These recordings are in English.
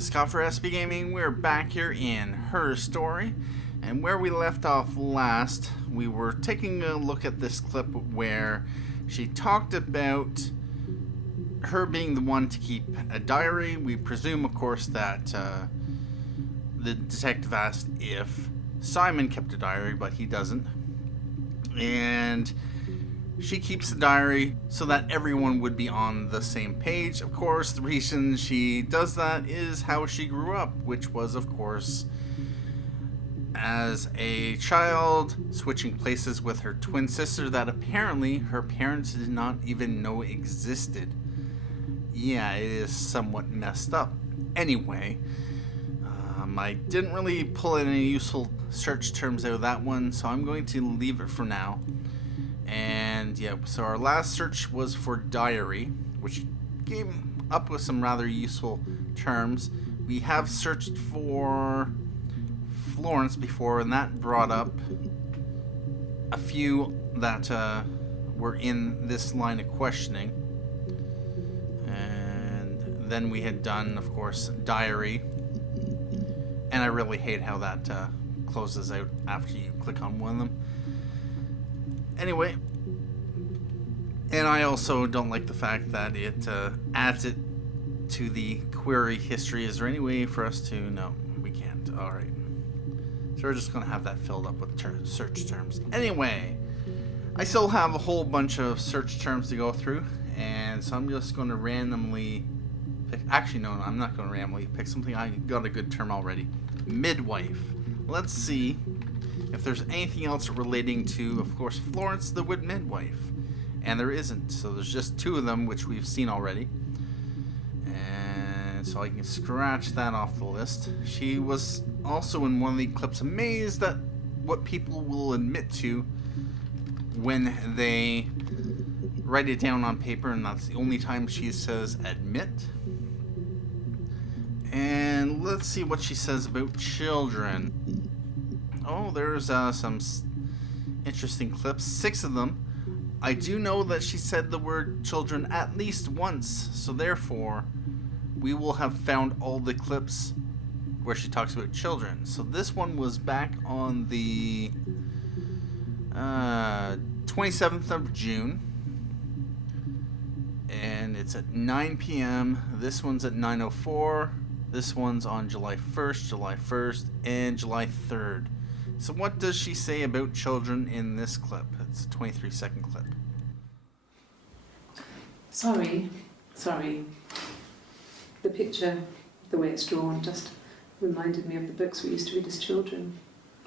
is Scott for SB Gaming. We're back here in Her Story, and where we left off last, we were taking a look at this clip where she talked about her being the one to keep a diary. We presume, of course, that the detective asked if Simon kept a diary, but he doesn't. And she keeps the diary so that everyone would be on the same page. Of course, the reason she does that is how she grew up, which was, of course, as a child, switching places with her twin sister that apparently her parents did not even know existed. Yeah, it is somewhat messed up. Anyway, I didn't really pull any useful search terms out of that one, so I'm going to leave it for now. And yeah, so our last search was for diary, which came up with some rather useful terms. We have searched for Florence before, and that brought up a few that were in this line of questioning. And then we had done, of course, diary. And I really hate how that closes out after you click on one of them. Anyway, and I also don't like the fact that it adds it to the query history. Is there any way for us to? No, we can't. Alright. So we're just going to have that filled up with search terms. Anyway, I still have a whole bunch of search terms to go through. And so I'm just going to randomly pick. Actually, no, I'm not going to randomly pick something. I got a good term already. Midwife. Let's see if there's anything else relating to, of course, Florence the Wood Midwife. And there isn't. So there's just two of them, which we've seen already. And so I can scratch that off the list. She was also in one of the clips amazed at what people will admit to when they write it down on paper, and that's the only time she says admit. And let's see what she says about children. Oh, there's some interesting clips, 6 of them. I do know that she said the word children at least once, so therefore we will have found all the clips where she talks about children. So this one was back on the 27th of June, and it's at 9 p.m. This one's at 9:04. This one's on July 1st, and July 3rd. So what does she say about children in this clip? It's a 23-second clip. Sorry. The picture, the way it's drawn, just reminded me of the books we used to read as children.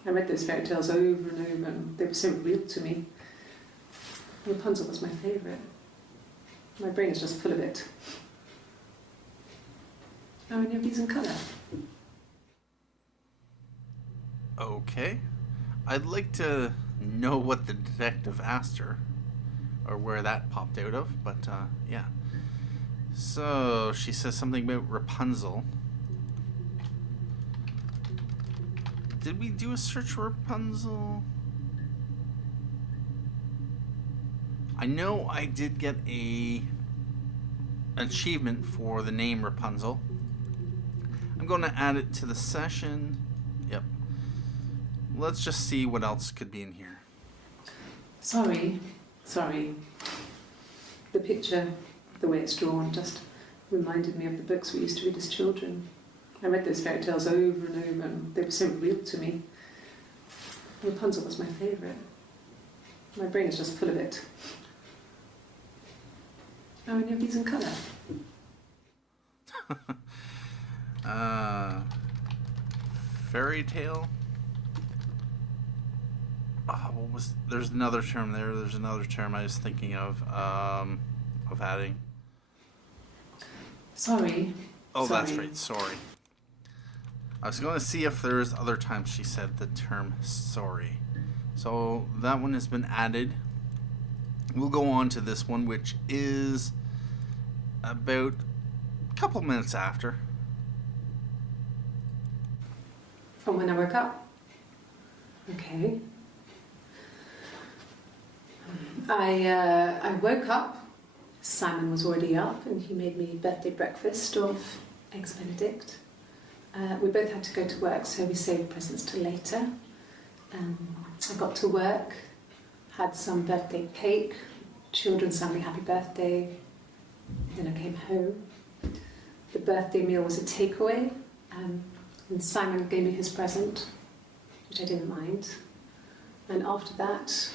I read those fairy tales over and over, and they were so real to me. Rapunzel was my favourite. My brain is just full of it. Are any of these in colour? Okay. I'd like to know what the detective asked her, or where that popped out of, but yeah. So she says something about Rapunzel. Did we do a search for Rapunzel? I know I did get an achievement for the name Rapunzel. I'm going to add it to the session. Yep. Let's just see what else could be in here. Sorry. The picture, the way it's drawn, just reminded me of the books we used to read as children. I read those fairy tales over and over, and they were so real to me. Rapunzel was my favourite. My brain is just full of it. Are any of these in colour? Fairy tale? What was... There's another term there. There's another term I was thinking of adding. Sorry. Oh, that's right. Sorry. I was going to see if there's other times she said the term sorry. So that one has been added. We'll go on to this one, which is about a couple minutes after. From when I woke up. Okay. I woke up. Simon was already up, and he made me birthday breakfast of eggs Benedict. We both had to go to work, so we saved presents till later. I got to work, had some birthday cake, children sang me happy birthday, then I came home. The birthday meal was a takeaway, and Simon gave me his present, which I didn't mind. And after that,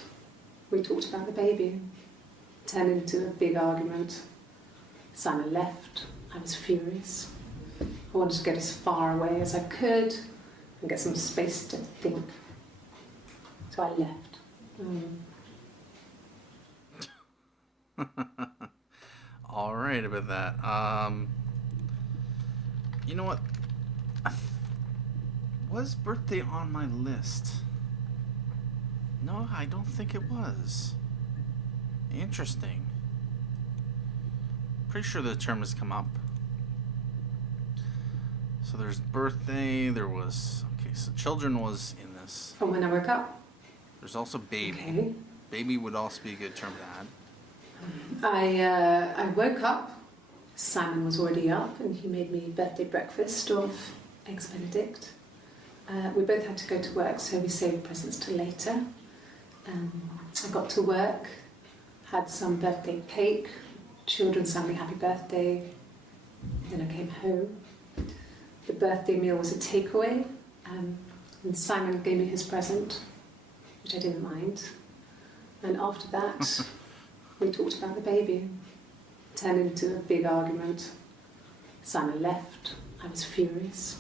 we talked about the baby. Turned into a big argument. Simon left. I was furious. I wanted to get as far away as I could and get some space to think. So I left. All right about that. You know what? Was birthday on my list? No, I don't think it was. Interesting. Pretty sure the term has come up. So there's birthday, there was... Okay, so children was in this. From when I woke up. There's also baby. Okay. Baby would also be a good term to add. I woke up. Simon was already up and he made me birthday breakfast of Eggs Benedict. We both had to go to work, so we saved presents till later. I got to work, had some birthday cake, children sang me happy birthday, then I came home. The birthday meal was a takeaway, and Simon gave me his present, which I didn't mind. And after that, we talked about the baby. Turned into a big argument. Simon left. I was furious.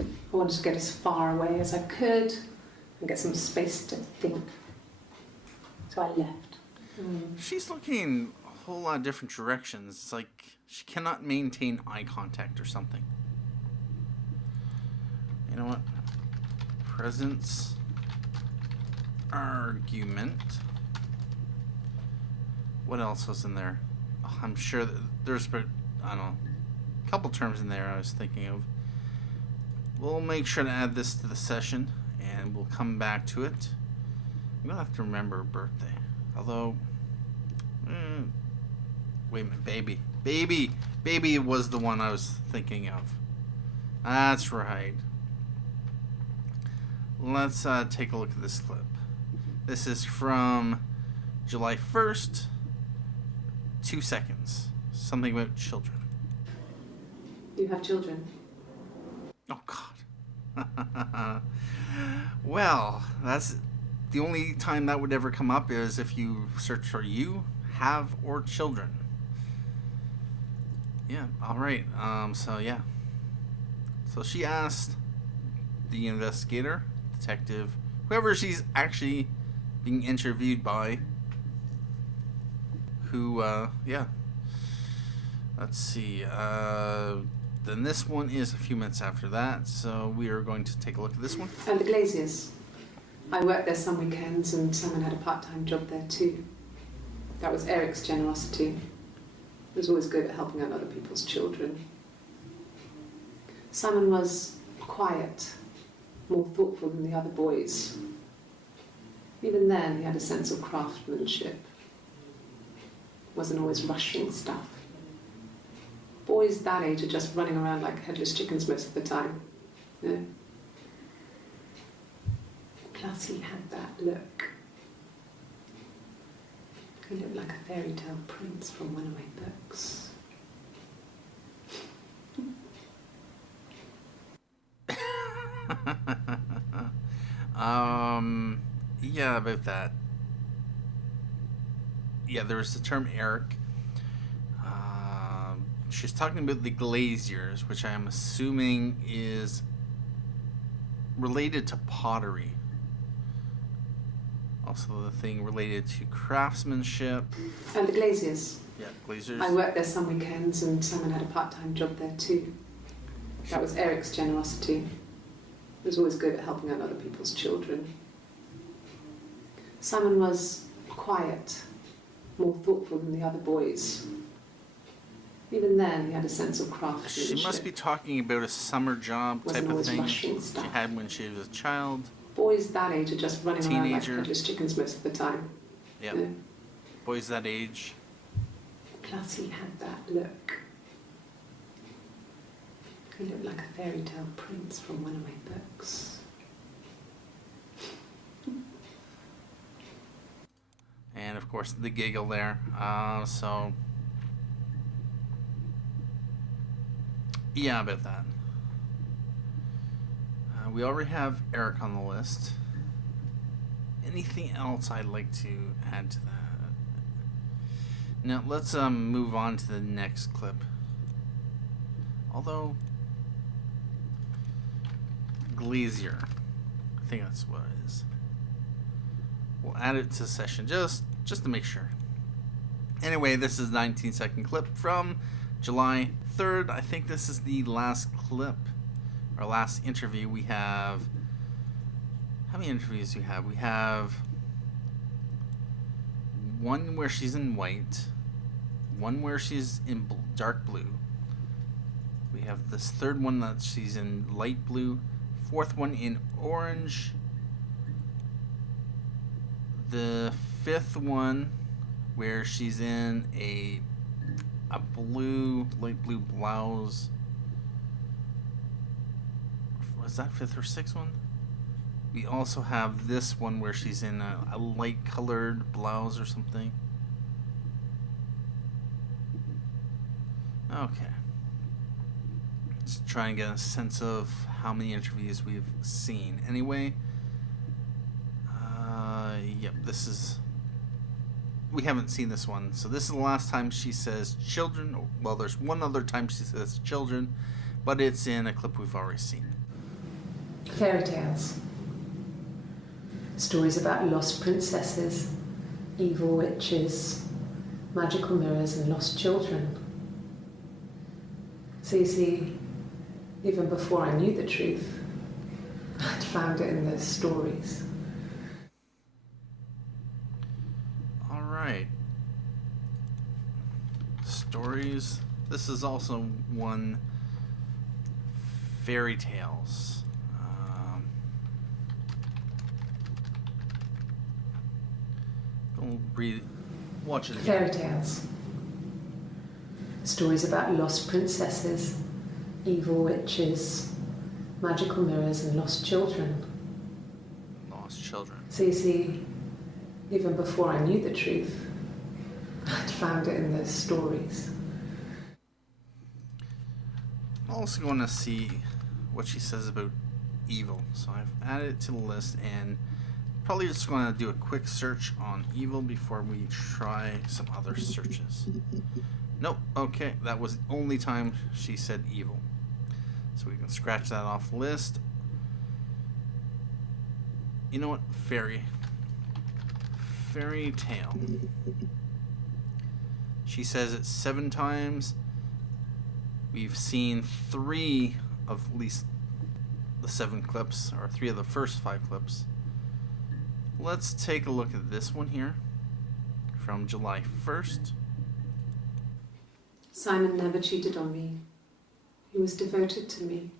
I wanted to get as far away as I could and get some space to think. So I left. She's looking a whole lot of different directions. It's like she cannot maintain eye contact or something. You know what? Presence. Argument. What else was in there? Oh, I'm sure that there's, I don't know, a couple terms in there I was thinking of. We'll make sure to add this to the session, and we'll come back to it. I'm gonna have to remember a birthday. Although, wait a minute, baby was the one I was thinking of. That's right. Let's take a look at this clip. This is from July 1st. 2 seconds. Something about children. You have children? Oh, God. Well, that's the only time that would ever come up is if you search for you, have, or children. Yeah, all right. So, yeah. So she asked the investigator, detective, whoever she's actually being interviewed by, who, yeah. Let's see. Then this one is a few minutes after that, so we are going to take a look at this one. And the Glaziers. I worked there some weekends and Simon had a part-time job there too. That was Eric's generosity. He was always good at helping out other people's children. Simon was quiet, more thoughtful than the other boys. Even then, he had a sense of craftsmanship. Wasn't always rushing stuff. Boys that age are just running around like headless chickens most of the time. You know? Plus he had that look. He looked like a fairy tale prince from one of my books. Yeah, about that. Yeah, there was the term Eric. She's talking about the Glaziers, which I am assuming is related to pottery. Also the thing related to craftsmanship. And the Glaziers. Yeah, Glaziers. I worked there some weekends and Simon had a part-time job there too. That was Eric's generosity. He was always good at helping out other people's children. Simon was quiet, more thoughtful than the other boys. Even then, he had a sense of craftsmanship. She must be talking about a summer job type of thing she stuff. had when she was a child. Boys that age are just running around like Teenager. headless chickens most of the time. Yeah. You know? Boys that age. Plus he had that look. He looked like a fairy tale prince from one of my books. And of course the giggle there. So yeah, about that. We already have Eric on the list. Anything else I'd like to add to that? Now let's move on to the next clip. Although Glazier, I think that's what it is. We'll add it to the session just to make sure. Anyway, this is a 19-second clip from July 3rd. I think this is the last clip, our last interview. We have, how many interviews do we have? We have one where she's in white, one where she's in dark blue. We have this third one that she's in light blue, fourth one in orange, the fifth one where she's in a blue, light blue blouse. Was that fifth or sixth one? We also have this one where she's in a light colored blouse or something. Okay. Just trying to get a sense of how many interviews we've seen. Anyway, yep, this is... We haven't seen this one. So this is the last time she says children. Well, there's one other time she says children, but it's in a clip we've already seen. Fairy tales. Stories about lost princesses, evil witches, magical mirrors, and lost children. So you see, even before I knew the truth, I'd found it in those stories. All right. Stories. This is also one, fairy tales. Don't read. Watch it again. Fairy tales. Stories about lost princesses, evil witches, magical mirrors, and lost children. Lost children. So you see, even before I knew the truth, I'd found it in those stories. I'm also going to see what she says about evil. So I've added it to the list, and probably just going to do a quick search on evil before we try some other searches. Nope. Okay, that was the only time she said evil. So we can scratch that off the list. You know what? Fairy tale. She says it 7 times. We've seen 3 of at least the 7 clips, or 3 of the first 5 clips. Let's take a look at this one here from July 1st. Simon never cheated on me. He was devoted to me,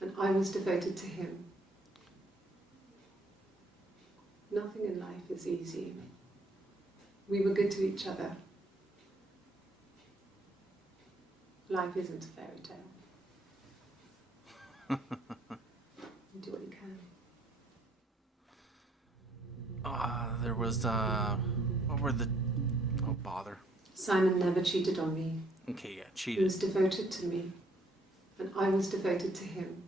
and I was devoted to him. Nothing in life is easy. We were good to each other. Life isn't a fairy tale. You do what you can. There was, what were the... Oh, bother. Simon never cheated on me. Okay, yeah, He cheated. was devoted to me, and I was devoted to him.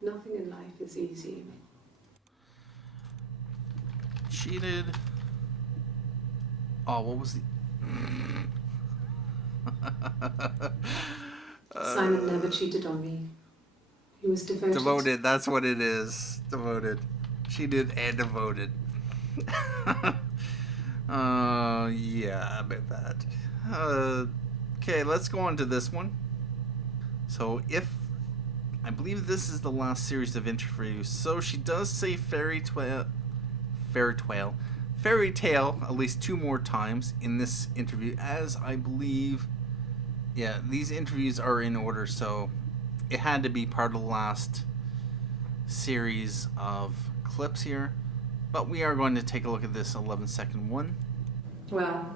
Nothing in life is easy. Cheated. Oh, what was the... Simon never cheated on me. He was devoted. Devoted, that's what it is. Devoted. Cheated and devoted. Yeah, about that. Okay, let's go on to this one. So I believe this is the last series of interviews. So she does say fairy tale at least 2 more times in this interview, as I believe, yeah, these interviews are in order, so it had to be part of the last series of clips here. But we are going to take a look at this 11-second one. Well,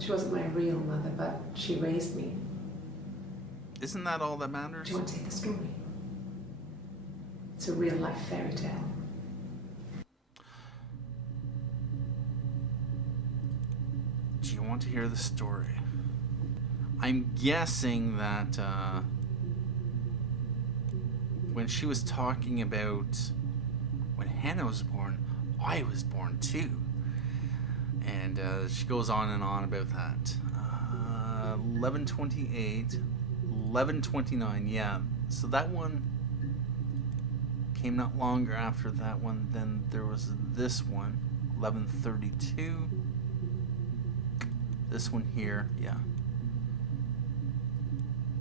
she wasn't my real mother, but she raised me. Isn't that all that matters? Do you want to hear the story? It's a real-life fairy tale. Do you want to hear the story? I'm guessing that when she was talking about when Hannah was born, I was born too. And she goes on and on about that. 11:28, 11:29, yeah. So that one came not longer after that one. Then there was this one, 11:32. This one here, yeah.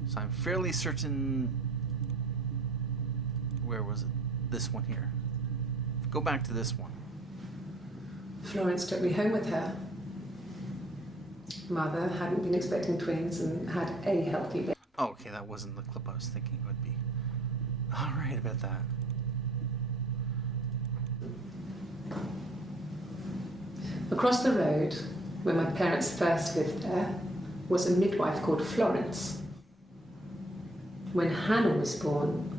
So I'm fairly certain. Where was it? This one here. Go back to this one. Florence took me home with her. Mother hadn't been expecting twins and had a healthy baby. Oh, okay, that wasn't the clip I was thinking it would be. All right, about that. Across the road, where my parents first lived there, was a midwife called Florence. When Hannah was born,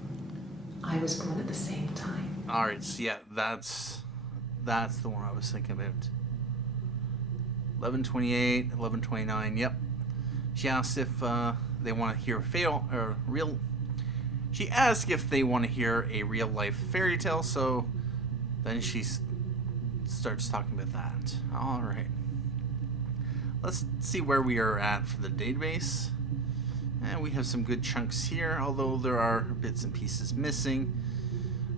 I was born at the same time. All right, so yeah, that's the one I was thinking about. 11:28, 11:29. Yep. She asked if they want to hear real. She asked if they want to hear a real life fairy tale. So then she starts talking about that. All right. Let's see where we are at for the database. And we have some good chunks here, although there are bits and pieces missing.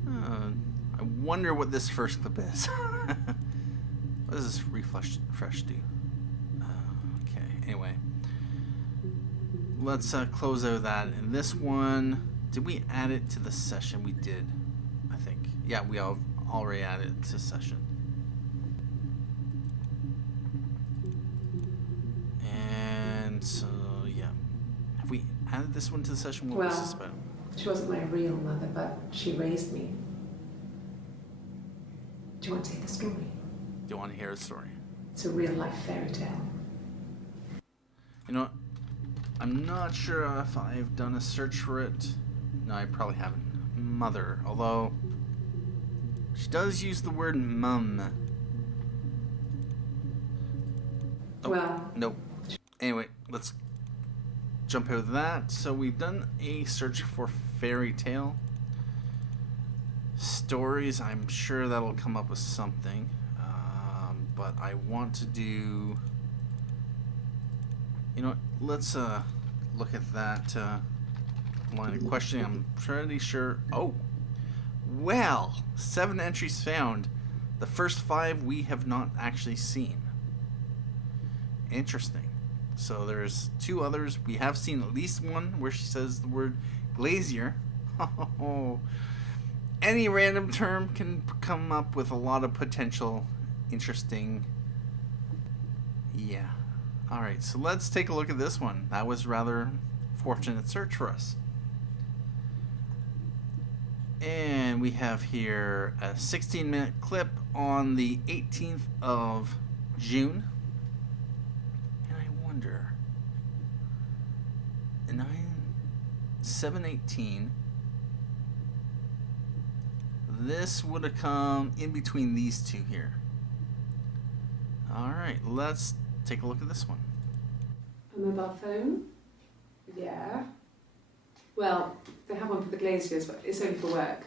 I wonder what this first clip is. What does this refresh do? Okay, anyway. Let's close out that. And this one, did we add it to the session? We did, I think. Yeah, we already added it to session. And so, yeah. Have we added this one to the session? What was this about? She wasn't my real mother, but she raised me. Do you want to hear the story? Do you want to hear the story? It's a real-life fairy tale. You know what? I'm not sure if I've done a search for it. No, I probably haven't. Mother, although she does use the word mum. Oh, Well, nope. Anyway, let's jump out of that. So we've done a search for fairy tale stories. I'm sure that'll come up with something. But I want to do... You know what? Let's look at that line of questioning. I'm pretty sure... Oh! Well! 7 entries found. The first 5 we have not actually seen. Interesting. So there's 2 others. We have seen at least one where she says the word Glazier. Any random term can come up with a lot of potential interesting... Yeah. Alright, so let's take a look at this one. That was rather fortunate search for us. And we have here a 16-minute clip on the 18th of June. And I wonder... 7/18. This would have come in between these 2 here. Alright, let's take a look at this one. a mobile phone? Yeah. Well, they have one for the Glaziers, but it's only for work.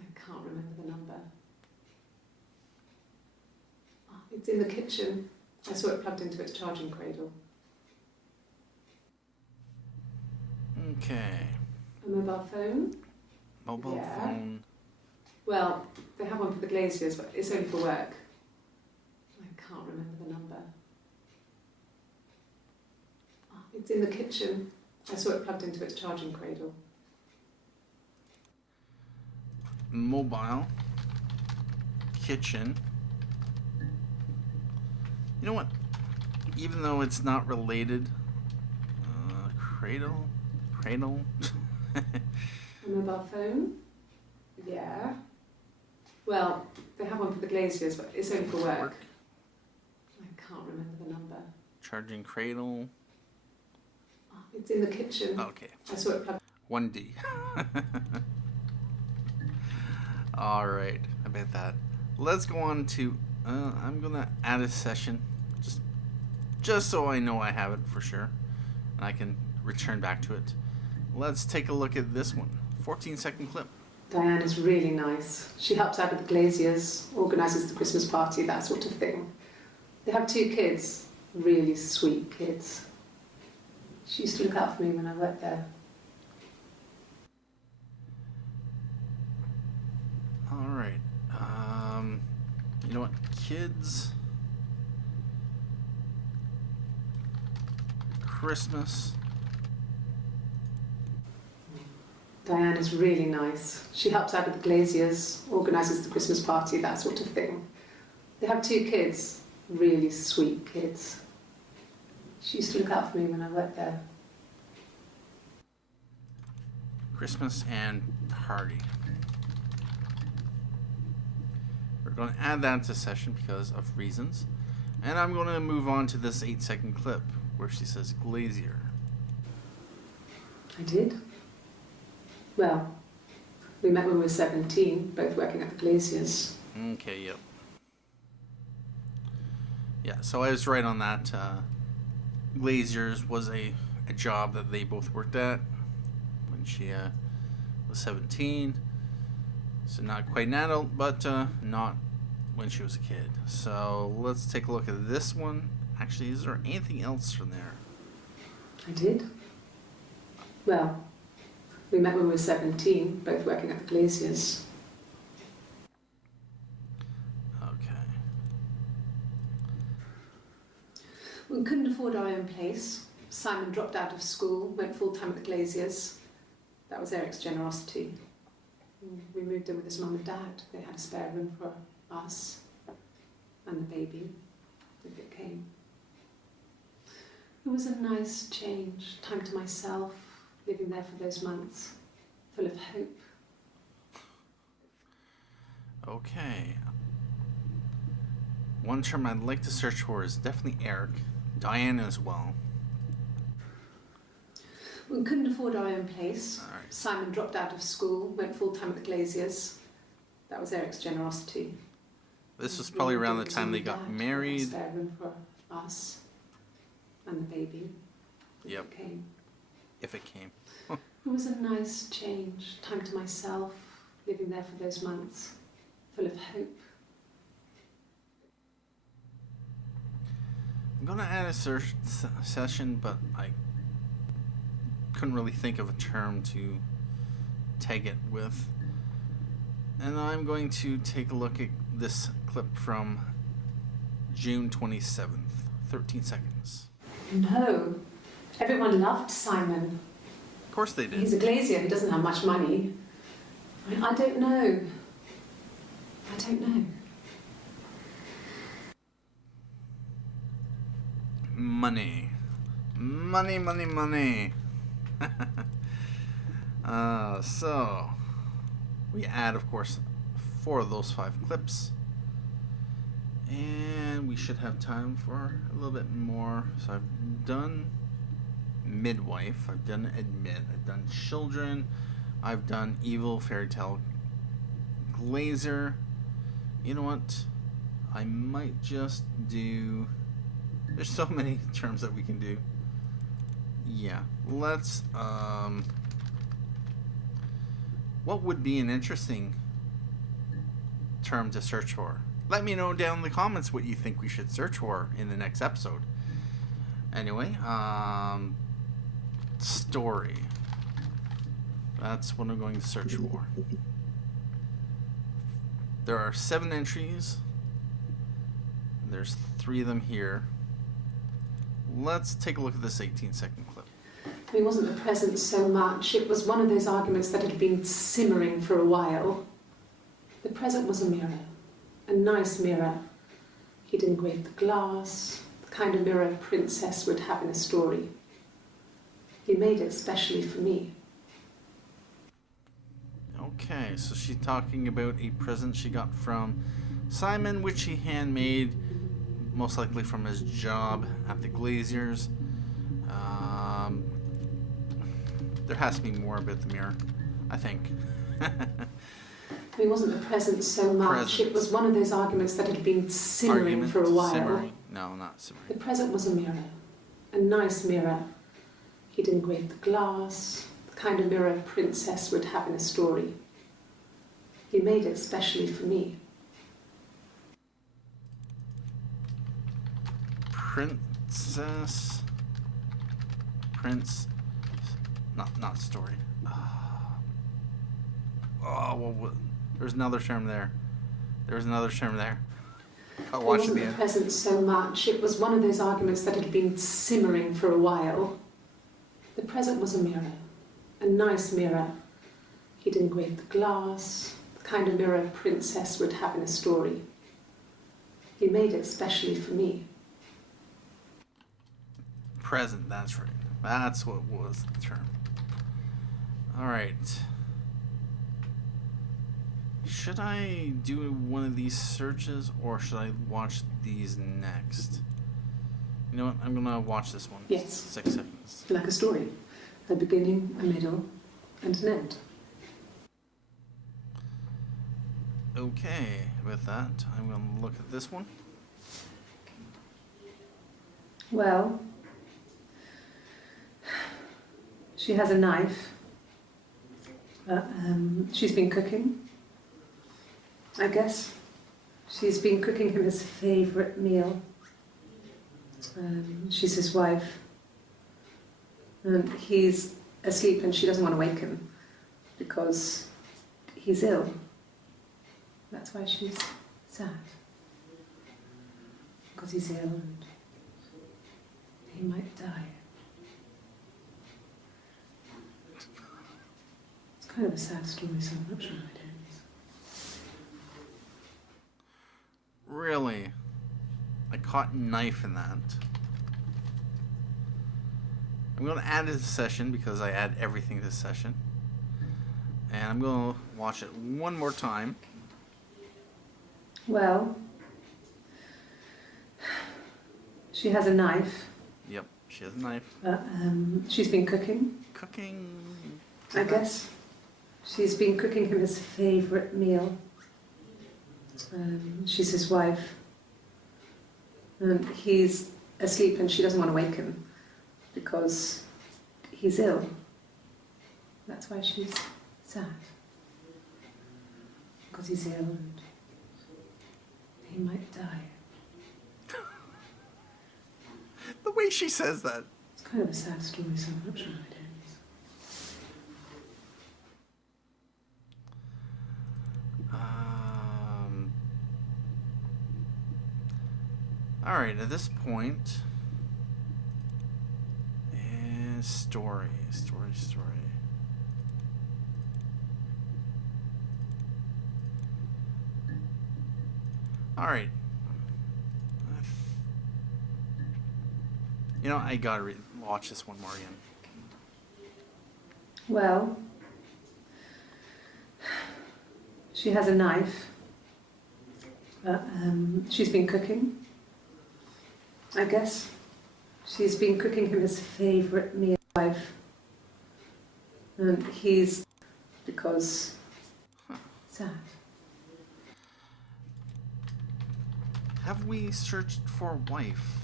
I can't remember the number. Oh, it's in the kitchen. I saw it plugged into its charging cradle. Okay. A mobile phone? Mobile Yeah. phone. Well, they have one for the Glaziers, but it's only for work. I can't remember the number. Oh, it's in the kitchen. I saw it plugged into its charging cradle. Mobile. Kitchen. You know what? Even though it's not related, cradle. A mobile phone? Yeah. Well, they have one for the Glaziers, but it's only for work. I can't remember the number. Charging cradle. Oh, It's in the kitchen. Okay. I saw it plugged. 1D. Alright, I bet that. Let's go on to, I'm gonna add a session, just so I know I have it for sure, and I can return back to it. Let's take a look at this one. 14-second clip. Diane is really nice. She helps out with the Glaziers, organises the Christmas party, that sort of thing. They have 2 kids, really sweet kids. She used to look out for me when I worked there. Alright. You know what? Kids. Christmas. Diane is really nice. She helps out with the Glaziers, organises the Christmas party, that sort of thing. They have 2 kids, really sweet kids. She used to look out for me when I worked there. Christmas and party. We're going to add that to session because of reasons. And I'm going to move on to this 8-second clip where she says Glazier. I did. Well, we met when we were 17, both working at the Glaziers. Okay, yep. Yeah, so I was right on that. Glaziers was a job that they both worked at when she was 17. So not quite an adult, but not when she was a kid. So let's take a look at this one. Actually, is there anything else from there? I did. Well, we met when we were 17, both working at the Glaziers. Okay. We couldn't afford our own place. Simon dropped out of school, went full-time at the Glaziers. That was Eric's generosity. We moved in with his mum and dad. They had a spare room for us and the baby, if it came. It was a nice change, time to myself, living there for those months, full of hope. Okay. One term I'd like to search for is definitely Eric. Diane as well. We couldn't afford our own place. All right. Simon dropped out of school, went full-time at the Glaziers. That was Eric's generosity. This was probably around the time they got married. Spare room for us and the baby. Yep. It came. If it came. It was a nice change, time to myself, living there for those months, full of hope. I'm gonna add a search session, but I couldn't really think of a term to tag it with. And I'm going to take a look at this clip from June 27th. 13 seconds. No, everyone loved Simon. Of course they did. He's a glazier, he doesn't have much money. I don't know. I don't know. Money. Money, money, money. So, we add, of course, 4 of those 5 clips. And we should have time for a little bit more. So I've done Midwife, I've done Admit, I've done Children, I've done Evil, Fairy Tale, Glazier. You know what? I might just do... There's so many terms that we can do. Yeah, let's... What would be an interesting term to search for? Let me know down in the comments what you think we should search for in the next episode. Anyway, story. That's what I'm going to search for. There are 7 entries. There's 3 of them here. Let's take a look at this 18-second clip. It wasn't the present so much. It was one of those arguments that had been simmering for a while. The present was a mirror. A nice mirror. He'd engraved the glass, the kind of mirror a princess would have in a story. He made it specially for me. Okay, so she's talking about a present she got from Simon, which he handmade, most likely from his job at the Glaziers. There has to be more about the mirror, I think. It wasn't the present so much. Presence. It was one of those arguments that had been simmering for a while. Simmering? No, not simmering. The present was a mirror. A nice mirror. He'd engraved the glass, the kind of mirror a princess would have in a story. He made it specially for me. Princess... Prince... Not story. Well, there's another term there. There's another term there. I'll watch it wasn't the present so much. It was one of those arguments that had been simmering for a while. The present was a mirror. A nice mirror. He'd engraved the glass, the kind of mirror a princess would have in a story. He made it specially for me. Present, that's right. That's what was the term. Alright. Should I do one of these searches or should I watch these next? You know what? I'm gonna watch this one. Yes. 6 seconds. Like a story. A beginning, a middle, and an end. Okay, with that, I'm gonna look at this one. Well, she has a knife. She's been cooking, I guess. She's been cooking him his favourite meal. She's his wife. And he's asleep and she doesn't want to wake him because he's ill. That's why she's sad. Because he's ill and he might die. It's kind of a sad story, so I'm not sure it ends. Really? I caught knife in that. I'm going to add it to the session because I add everything to the session. And I'm going to watch it one more time. Well, she has a knife. Yep, she has a knife. She's been cooking, Cooking. I guess. She's been cooking him his favourite meal. She's his wife. And he's asleep and she doesn't want to wake him because he's ill. That's why she's sad. Because he's ill and he might die. The way she says that. It's kind of a sad story, so I'm not sure how it ends. Alright, at this point is story. Alright. You know, I gotta watch this one more again. Well, she has a knife. She's been cooking, I guess. She's been cooking him his favourite meal. Wife. And he's because sad. Have we searched for wife?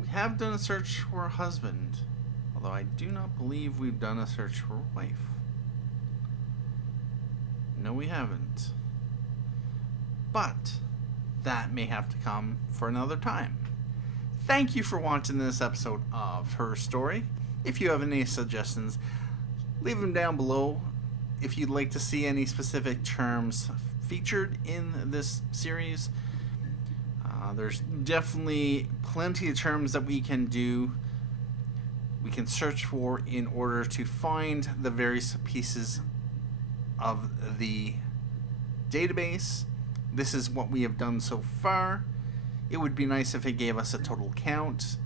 We have done a search for husband, although I do not believe we've done a search for wife. No, we haven't. But that may have to come for another time. Thank you for watching this episode of Her Story. If you have any suggestions, leave them down below. If you'd like to see any specific terms featured in this series, there's definitely plenty of terms that we can do. We can search for in order to find the various pieces of the database. This is what we have done so far. It would be nice if it gave us a total count,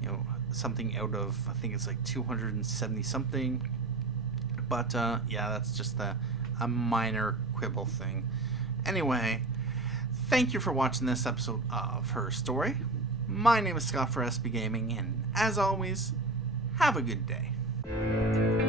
you know, something out of, I think it's like 270 something. But yeah, that's just a minor quibble thing. Anyway, thank you for watching this episode of Her Story. My name is Scott for SB Gaming, and as always, have a good day.